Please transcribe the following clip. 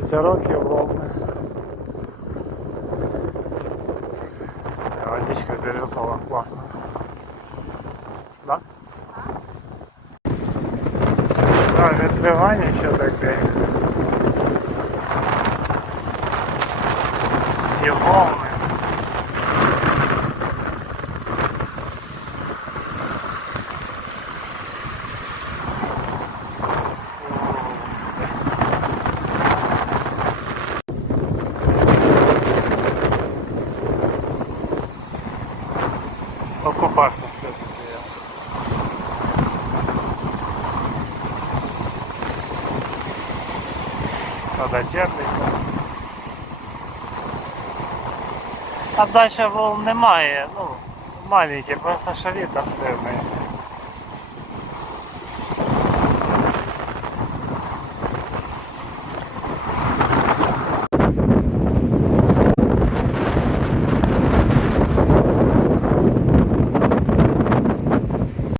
років волни. Водичка березова, классно. Да? Да, відкривання ще таке. І волни. Окупався все-таки я. Вода теплиться. А дальше волн немає, ну, маленький, просто що вітер сильний.